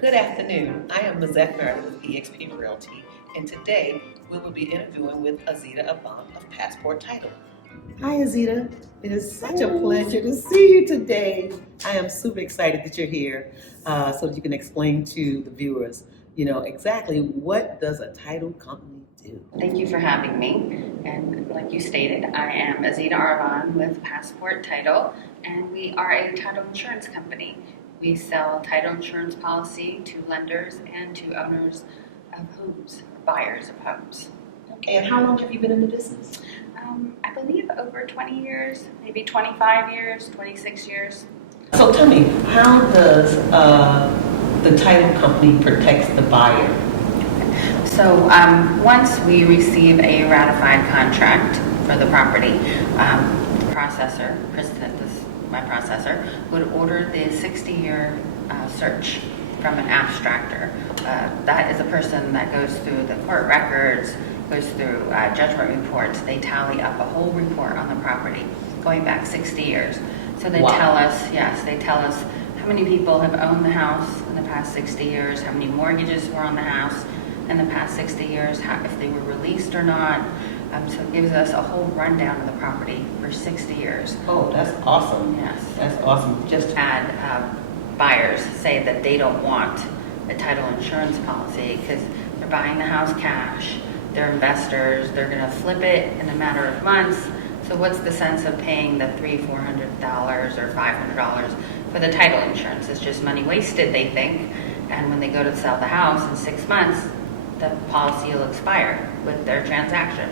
Good afternoon. I am Lizette Meredith with eXp Realty, and today we will be interviewing with Azita Avant of Passport Title. Hi, Azita. It is such a pleasure to see you today. I am super excited that you're here so that you can explain to the viewers, exactly what does a title company do? Thank you for having me. And like you stated, I am Azita Arvan with Passport Title, and we are a title insurance company. We sell title insurance policy to lenders and to owners of homes, or buyers of homes. Okay, and how long have you been in the business? I believe over 20 years, maybe 25 years, 26 years. So tell me, how does the title company protect the buyer? So once we receive a ratified contract for the property, the processor, Kristen, my processor, would order the 60-year search from an abstractor. That is a person that goes through the court records, goes through judgment reports. They tally up a whole report on the property going back 60 years. So they tell us, yes, they tell us how many people have owned the house in the past 60 years, how many mortgages were on the house in the past 60 years, if they were released or not. So it gives us a whole rundown of the property for 60 years. Oh, that's awesome. Yes. That's awesome. Just had buyers say that they don't want a title insurance policy because they're buying the house cash, they're investors, they're going to flip it in a matter of months. So what's the sense of paying the $300, $400 or $500 for the title insurance? It's just money wasted, they think. And when they go to sell the house in 6 months, the policy will expire with their transaction.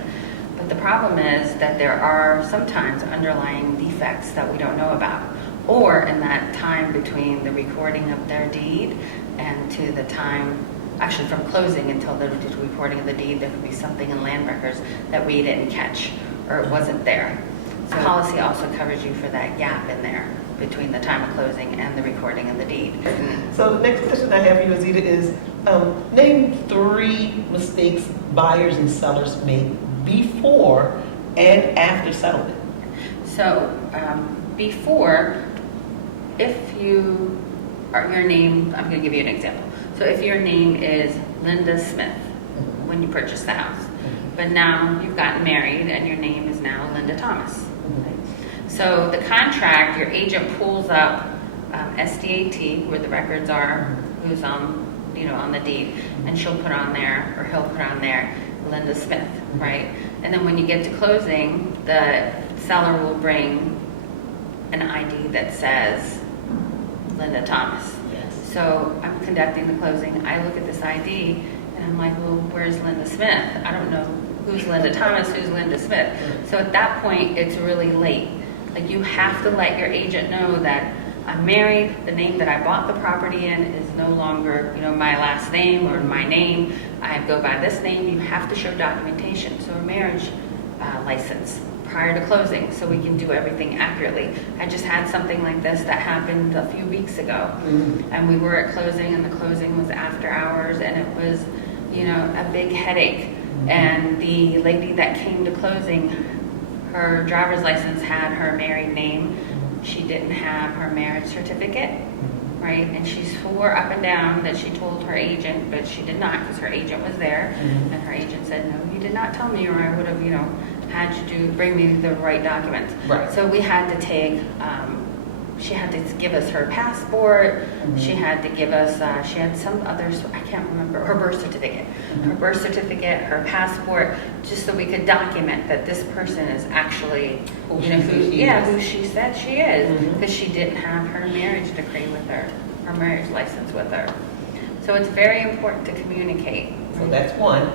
But the problem is that there are sometimes underlying defects that we don't know about. Or in that time between the recording of their deed and to the time, actually from closing until the recording of the deed, there could be something in land records that we didn't catch or it wasn't there. So policy also covers you for that gap in there between the time of closing and the recording of the deed. So the next question I have for you, Azita, is name 3 mistakes buyers and sellers make before and after settlement. So before, if you are your name, I'm going to give you an example. So if your name is Linda Smith when you purchase the house, but now you've gotten married and your name is now Linda Thomas. So the contract, your agent pulls up SDAT, where the records are, who's on the deed, and she'll put on there, or he'll put on there, Linda Smith, right? And then when you get to closing, the seller will bring an ID that says Linda Thomas. Yes. So I'm conducting the closing. I look at this ID, and I'm like, well, where's Linda Smith? I don't know who's Linda Thomas, who's Linda Smith. So at that point, it's really late. Like, you have to let your agent know that I'm married, the name that I bought the property in is no longer, my last name or my name. I go by this name. You have to show documentation, so a marriage license prior to closing, so we can do everything accurately. I just had something like this that happened a few weeks ago, and we were at closing, and the closing was after hours, and it was, a big headache. And the lady that came to closing, her driver's license had her married name. She didn't have her marriage certificate, right? And she swore up and down that she told her agent, but she did not, because her agent was there. And her agent said, no, you did not tell me, or I would have, had you bring me the right documents. Right. So we had to take, she had to give us her passport. She had to give us, she had some others, I can't remember, her birth certificate. Her birth certificate, her passport, just so we could document that this person is actually, who she said she is, because she didn't have her marriage decree with her marriage license with her. So it's very important to communicate. So that's one.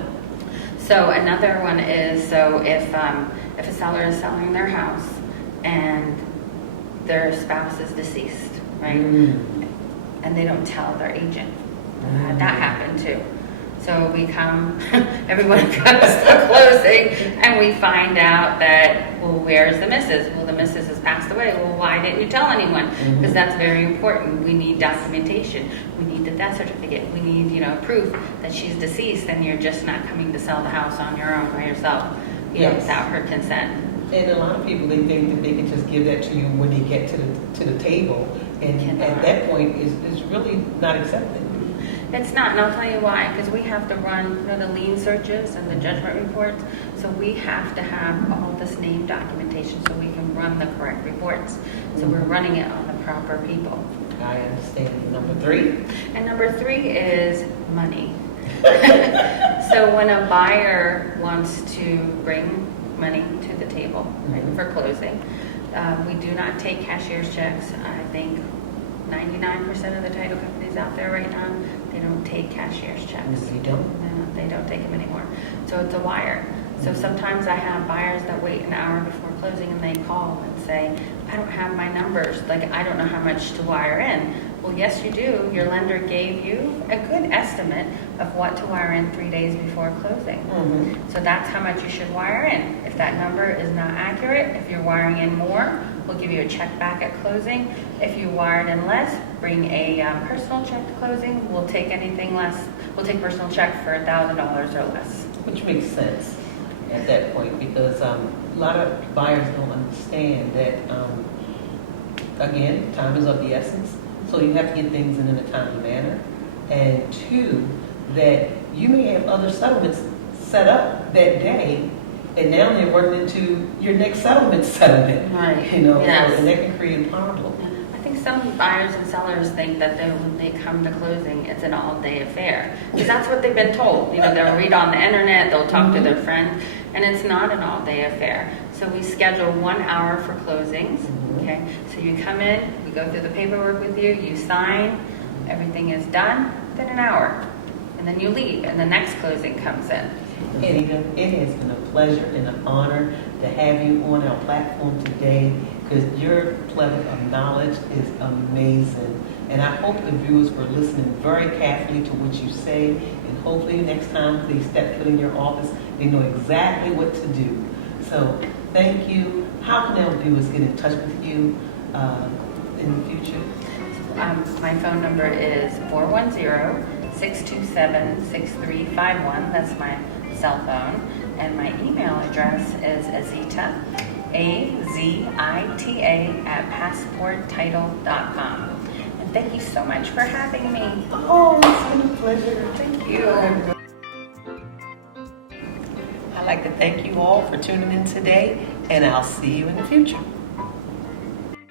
So another one is, so if a seller is selling their house and their spouse is deceased, right? And they don't tell their agent. That happened too. So we come, everyone comes to closing, and we find out that, well, where's the missus? Well, the missus has passed away. Well, why didn't you tell anyone? Because that's very important. We need documentation. We need the death certificate. We need, proof that she's deceased, and you're just not coming to sell the house on your own by yourself, without her consent. And a lot of people, they think that they can just give that to you when they get to the table, and at that point, is really not accepted. It's not, and I'll tell you why, because we have to run, you know, the lien searches and the judgment reports, so we have to have all this name documentation so we can run the correct reports. So we're running it on the proper people. I understand. Number 3? And number 3 is money. So when a buyer wants to bring money to the table, right, for closing, we do not take cashier's checks. I think 99% of the title companies out there right now, they don't take cashier's checks. You don't? No, they don't take them anymore. So it's a wire. So sometimes I have buyers that wait an hour before closing and they call and say, I don't have my numbers. Like, I don't know how much to wire in. Well, yes, you do. Your lender gave you a good estimate of what to wire in 3 days before closing. So that's how much you should wire in. If that number is not accurate, if you're wiring in more, we'll give you a check back at closing. If you wired in less, bring a personal check to closing. We'll take anything less. We'll take personal check for $1,000 or less. Which makes sense at that point, because a lot of buyers don't understand that, again, time is of the essence. So you have to get things in a timely manner. And 2, that you may have other settlements set up that day, and now they're working into your next settlement. Right. You know, Yes. and that can create a problem. I think some buyers and sellers think that when they come to closing, it's an all-day affair. Because that's what they've been told. You know, they'll read on the internet, they'll talk to their friends, and it's not an all-day affair. So we schedule 1 hour for closings. Okay, so you come in, we go through the paperwork with you, you sign, everything is done, then an hour. And then you leave, and the next closing comes in. Anita, it has been a pleasure and an honor to have you on our platform today, because your plethora of knowledge is amazing. And I hope the viewers were listening very carefully to what you say, and hopefully next time they step foot in your office, they know exactly what to do. So thank you. How can our viewers get in touch with you in the future? My phone number is 410-627-6351. That's my cell phone. And my email address is Azita, AZITA, @passporttitle.com. And thank you so much for having me. Oh, it's been a pleasure. Thank you. I'd like to thank you all for tuning in today, and I'll see you in the future.